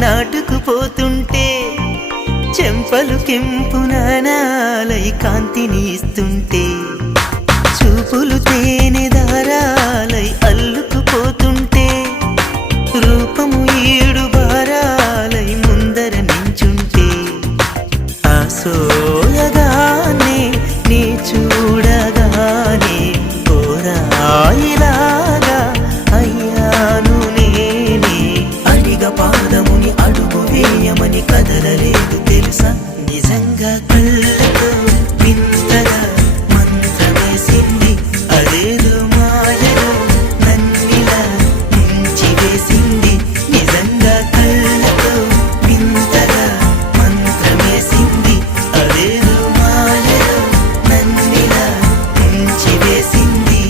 నాటుకుపోతుంటే చెంపలు కెంపున నాలై కాంతిని ఇస్తుంటే చూపులు తేనె దారాలై అల్లుకుపోతుంటే రూపము ఈడు బారాలై ముందర నించుంటే ఆ సోయగానే నీ చూడగానే కోరాయిలాగా అయ్యాను నేనే అడిగ పాదముని అడుగు వేయమని కదలలేదు తెలుసా నిజంగా కళ్ళతో వింతగా మంత్రమేసింది అదేదో మాయలో నన్నిలా ముంచి వేసింది నిజంగా కళ్ళతో వింతగా మంత్రమేసింది అదేదో మాయలో నన్నిలా ముంచి వేసింది